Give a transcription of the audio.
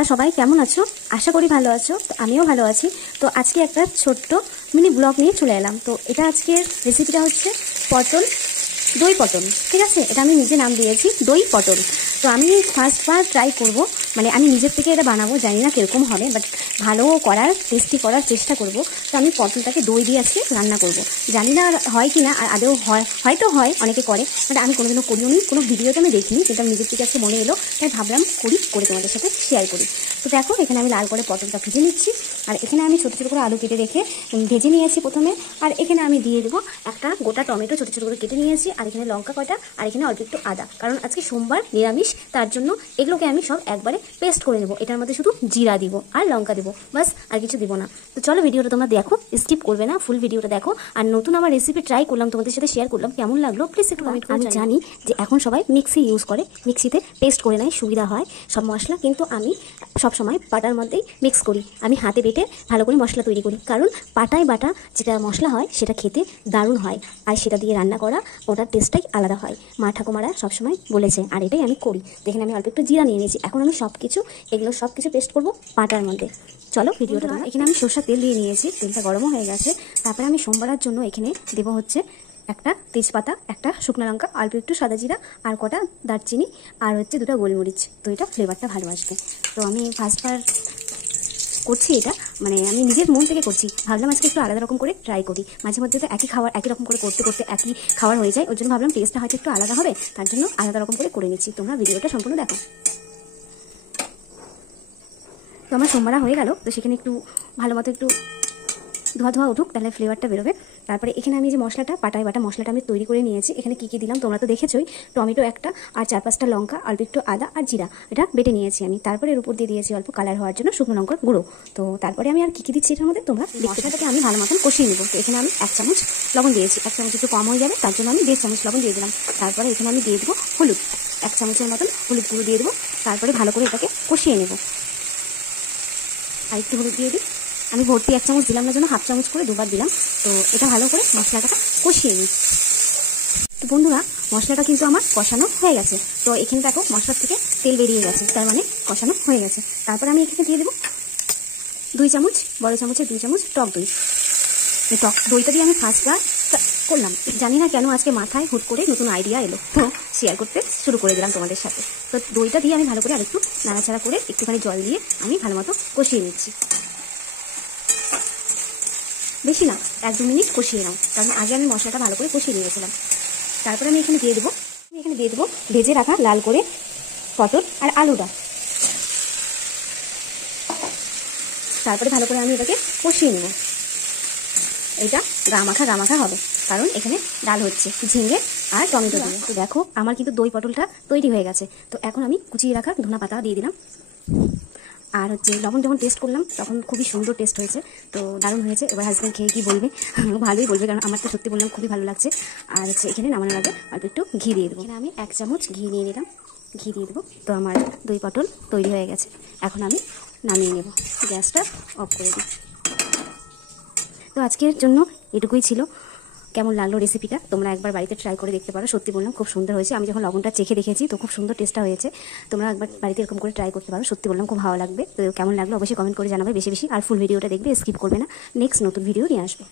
তোমরা সবাই কেমন আছো? আশা করি ভালো আছো। তো আমিও ভালো আছি। তো আজকে একটা ছোট্ট মিনি ব্লগ নিয়ে চলে এলাম। তো এটা আজকের রেসিপিটা হচ্ছে পটল, দই পটল। ঠিক আছে, এটা আমি নিজে নাম দিয়েছি দই পটল। তো আমি ফার্স্টবার ট্রাই করব, মানে আমি নিজের থেকে এটা বানাবো, জানি না কীরকম হবে, বাট ভালো করার, টেস্টি করার চেষ্টা করব। তো আমি পটলটাকে দই দিয়ে আজকে রান্না করব। জানি না হয় কি না, আর আদেও হয়, হয়তো হয়, অনেকে করে, বাট আমি কোনোদিনও করিও নি, কোনো ভিডিওতে আমি দেখিনি, কিন্তু আমি নিজের থেকে আজকে মনে এলো, তাই ভাবলাম করে তোমাদের সাথে শেয়ার করি। তো দেখো, এখানে আমি লাল করে পটলটা ভেজে নিচ্ছি, আর এখানে আমি ছোটো ছোটো করে আলু কেটে রেখে ভেজে নিয়েছি প্রথমে। আর এখানে আমি দিয়ে দেবো একটা গোটা টমেটো ছোটো ছোটো করে কেটে নিয়েছি, আর এখানে লঙ্কা কটা, আর এখানে অল্প একটু আদা, কারণ আজকে সোমবার নিরামিষ, তার জন্য এগুলোকে আমি সব একবারে পেস্ট করে নেবো। এটার মধ্যে শুধু জিরা দিব আর লঙ্কা দেবো, বাস, আর কিছু দিব না। তো চলো ভিডিওটা তোমরা দেখো, স্কিপ করবে না, ফুল ভিডিওটা দেখো। আর নতুন আমার রেসিপি ট্রাই করলাম, তোমাদের সাথে শেয়ার করলাম, কেমন লাগলো প্লিজ একটু কমেন্ট করে। আমি জানি যে এখন সবাই মিক্সি ইউজ করে, মিক্সিতে পেস্ট করে নেয়, সুবিধা হয় সব মশলা, কিন্তু আমি সব সময় পাটার মধ্যেই মিক্স করি। আমি হাতে বেটে ভালো করে মশলা তৈরি করি, কারণ পাটায় বাটা যেটা মশলা হয় সেটা খেতে দারুণ হয়, আর সেটা দিয়ে রান্না করা ওটার টেস্টটাই আলাদা হয়। মা ঠাকুমারা সবসময় বলেছে, আর এটাই আমি করি। দেখেন আমি অল্প একটু জিরা নিয়ে নিয়েছি। এখন আমি এগুলো সব কিছু পেস্ট করবো পাটার মধ্যে। চলো ভিডিওটা। এখানে আমি সরষের তেল দিয়ে নিয়েছি, তেলটা গরমও হয়ে গেছে। তারপরে আমি সোমবারের জন্য এখানে দেবো হচ্ছে একটা তেজপাতা, একটা শুকনো লঙ্কা, অল্প একটু সাদা জিরা, আর কটা দারচিনি, আর হচ্ছে দুটো গোলমরিচ। তো এটা ফ্লেভারটা ভালো আসবে। তো আমি ফার্স্টবার করছি এটা, মানে আমি নিজের মন থেকে করছি, ভাবলাম আজকে একটু আলাদা রকম করে ট্রাই করি। মাঝে মধ্যে তো একই খাবার একই রকম করে করতে করতে একই খাবার হয়ে যায়, ওর জন্য ভাবলাম টেস্টটা হয়তো একটু আলাদা হবে, তার জন্য আলাদা রকম করে নিচ্ছি। তোমরা ভিডিওটা সম্পূর্ণ দেখো। তো আমার সোমবার হয়ে গেল, তো সেখানে একটু ভালো মতো একটু ধোয়া উঠুক, তাহলে ফ্লেভারটা বেরোবে। তারপরে এখানে আমি যে মশলাটা, পাটায় বাটা মশলাটা আমি তৈরি করে নিয়েছি। এখানে কী দিলাম তোমরা তো দেখেছোই, টমেটো একটা, আর 4-5টা লঙ্কা, অল্প একটু আদা আর জিরা, এটা বেটে নিয়েছি আমি। তারপরে এর উপর দিয়ে দিয়েছি অল্প কালার হওয়ার জন্য শুকনো লঙ্কার গুঁড়ো। তো তারপরে আমি আর কী দিচ্ছি এটার মধ্যে, তোমরা মশলাটাকে আমি ভালো মতন কষিয়ে নেবো। তো এখানে আমি 1 চামচ লবণ দিয়েছি, 1 চামচ একটু কম হয়ে যাবে, তার জন্য আমি 1.5 চামচ লবণ দিয়ে দিলাম। তারপরে এখানে আমি দিয়ে দেবো হলুদ, 1 চামচের মতন হলুদ গুঁড়ো দিয়ে দেবো। তারপরে ভালো করে এটাকে কষিয়ে নেবো। আর একটু হলুদ দিয়ে দিই, আমি ভর্তি 1 চামচ দিলাম না, জন্য 1/2 চামচ করে দুবার দিলাম। তো এটা ভালো করে মশলাটাকে কষিয়ে নিই। তো বন্ধুরা, মশলাটা কিন্তু আমার কষানো হয়ে গেছে। তো এখানে দেখো মশলার থেকে তেল বেরিয়ে গেছে, তার মানে কষানো হয়ে গেছে। তারপরে আমি এখানে দিয়ে দেবো 2 চামচ, বড় চামচের 2 চামচ টক দই। এই টক দইটা দিয়ে আমি ফার্স্টবার করলাম, জানি না কেন আজকে মাথায় হুট করে নতুন আইডিয়া এলো, তো শেয়ার করতে শুরু করে দিলাম তোমাদের সাথে। তো দইটা দিয়ে আমি ভালো করে আরেকটু নাড়াচাড়া করে একটুখানি জল দিয়ে আমি ভালো মতো কষিয়ে নিচ্ছি। বেশি না, 1-2 মিনিট কষিয়ে নাও, কারণ আগে আমি মশলাটা ভালো করে কষিয়ে নিয়েছিলাম। তারপরে আমি এখানে দিয়ে দেবো ভেজে রাখা লাল করে পটল আর আলুটা। তারপরে ভালো করে আমি এটাকে কষিয়ে নেব। এটা গা মাখা হবে, কারণ এখানে ডাল হচ্ছে ঝিঙে আর টমেটো দিয়ে। তো দেখো আমার কিন্তু দই পটলটা তৈরি হয়ে গেছে। তো এখন আমি কুচিয়ে রাখা ধনা পাতা দিয়ে দিলাম। আর হচ্ছে লবণ যখন টেস্ট করলাম তখন খুবই সুন্দর টেস্ট হয়েছে, তো দারুণ হয়েছে। এবার হাজব্যান্ড খেয়ে কি বলবে, ভালোই বলবে, কারণ আমার তো সত্যি বললাম খুবই ভালো লাগছে। আর হচ্ছে এখানে নামানোর আগে অল্প একটু ঘি দিয়ে দেবো। এখানে আমি 1 চামচ ঘি নিয়ে নিলাম, ঘি দিয়ে দেবো। তো আমার দই পটল তৈরি হয়ে গেছে। এখন আমি নামিয়ে নেব, গ্যাসটা অফ করে দিই। তো আজকের জন্য এটুকুই ছিল। কেমন লাগলো রেসিপিটা তোমরা একবার বাড়িতে ট্রাই করে দেখতে পারো, সত্যি বললাম খুব সুন্দর হয়েছে। আমি যখন লবণটা চেখে দেখেছি তো খুব সুন্দর টেস্টটা হয়েছে। তোমরা একবার বাড়িতে এরকম করে ট্রাই করতে পারো, সত্যি বললাম খুব ভালো লাগবে। তো কেমন লাগলো অবশ্যই কমেন্ট করে জানাবে বেশি বেশি, আর ফুল ভিডিওটা দেখবে, স্কিপ করবে না। নেক্সট নতুন ভিডিও নিয়ে আসবে।